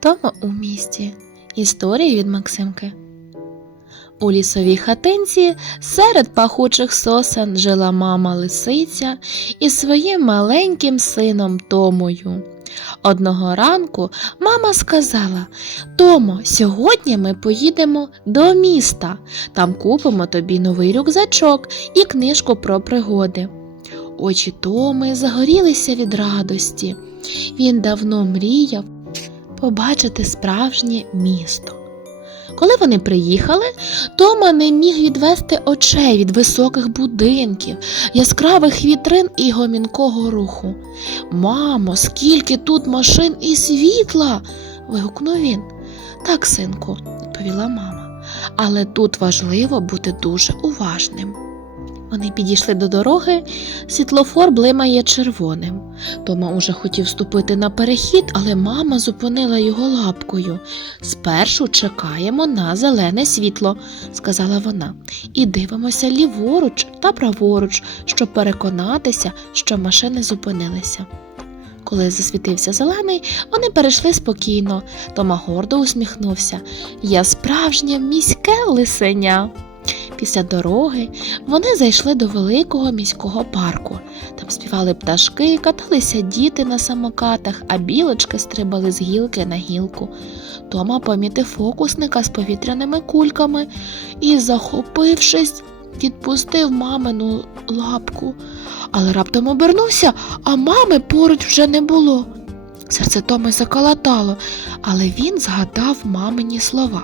Тома у місті. Історії від Максимки. У лісовій хатинці серед пахучих сосен жила мама лисиця із своїм маленьким сином Томою. Одного ранку мама сказала: Томо, сьогодні ми поїдемо до міста. Там купимо тобі новий рюкзачок і книжку про пригоди. Очі Томи загорілися від радості. Він давно мріяв побачити справжнє місто. Коли вони приїхали, Тома не міг відвести очей від високих будинків, яскравих вітрин і гомінкого руху. Мамо, скільки тут машин і світла. вигукнув він. Так, синку, відповіла мама. Але тут важливо бути дуже уважним. Вони підійшли до дороги, світлофор блимає червоним. Тома уже хотів ступити на перехід, але мама зупинила його лапкою. Спершу чекаємо на зелене світло, сказала вона, і дивимося ліворуч та праворуч, щоб переконатися, що машини зупинилися. Коли засвітився зелений, вони перейшли спокійно. Тома гордо усміхнувся. Я справжнє міське лисеня. Після дороги вони зайшли до великого міського парку. Там співали пташки, каталися діти на самокатах, а білочки стрибали з гілки на гілку. Тома помітив фокусника з повітряними кульками і, захопившись, відпустив мамину лапку. Але раптом обернувся, а мами поруч вже не було. Серце Томи заколотало, але він згадав мамині слова.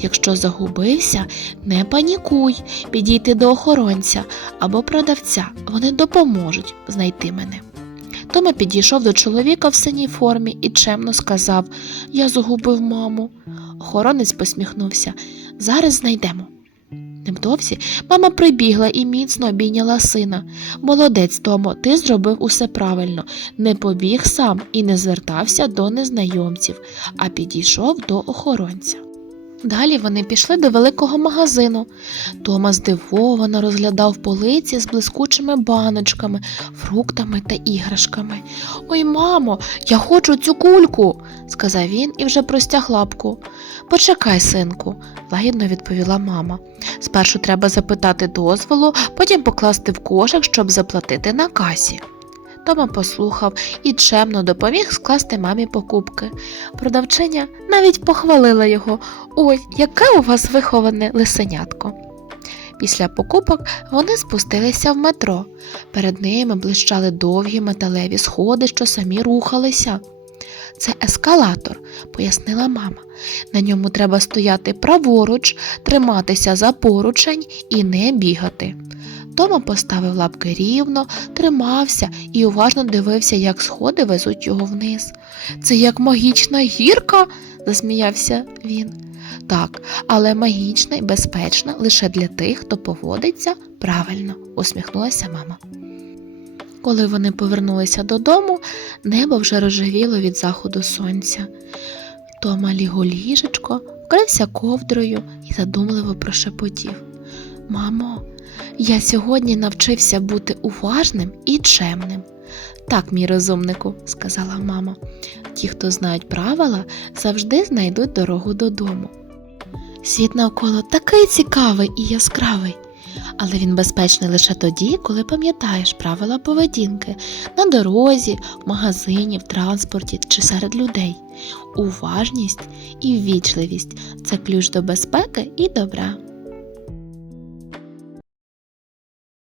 Якщо загубився, не панікуй, підійти до охоронця або продавця, вони допоможуть знайти мене. Тома підійшов до чоловіка в синій формі і чемно сказав Я загубив маму. Охоронець посміхнувся. Зараз знайдемо. Невдовзі мама прибігла і міцно обійняла сина. Молодець, Томо, ти зробив усе правильно, не побіг сам і не звертався до незнайомців, а підійшов до охоронця. Далі вони пішли до великого магазину. Тома здивовано розглядав полиці з блискучими баночками, фруктами та іграшками. Ой, мамо, я хочу цю кульку, сказав він і вже простяг лапку. Почекай, синку, лагідно відповіла мама. Спершу треба запитати дозволу, потім покласти в кошик, щоб заплатити на касі. Тома послухав і чемно допоміг скласти мамі покупки. Продавчиня навіть похвалила його Ой, яке у вас виховане лисенятко. Після покупок вони спустилися в метро. Перед ними блищали довгі металеві сходи, що самі рухалися. Це ескалатор, пояснила мама. На ньому треба стояти праворуч, триматися за поручень і не бігати. Тома поставив лапки рівно, тримався і уважно дивився, як сходи везуть його вниз. Це як магічна гірка, засміявся він. Так, але магічна і безпечна лише для тих, хто поводиться правильно, усміхнулася мама. Коли вони повернулися додому, небо вже розживіло від заходу сонця. Тома ліг у ліжечко, вкрився ковдрою і задумливо прошепотів. Мамо, я сьогодні навчився бути уважним і чемним. Так, мій розумнику, сказала мама. Ті, хто знають правила, завжди знайдуть дорогу додому. Світ навколо такий цікавий і яскравий, але він безпечний лише тоді, коли пам'ятаєш правила поведінки на дорозі, в магазині, в транспорті чи серед людей. Уважність і ввічливість це ключ до безпеки і добра.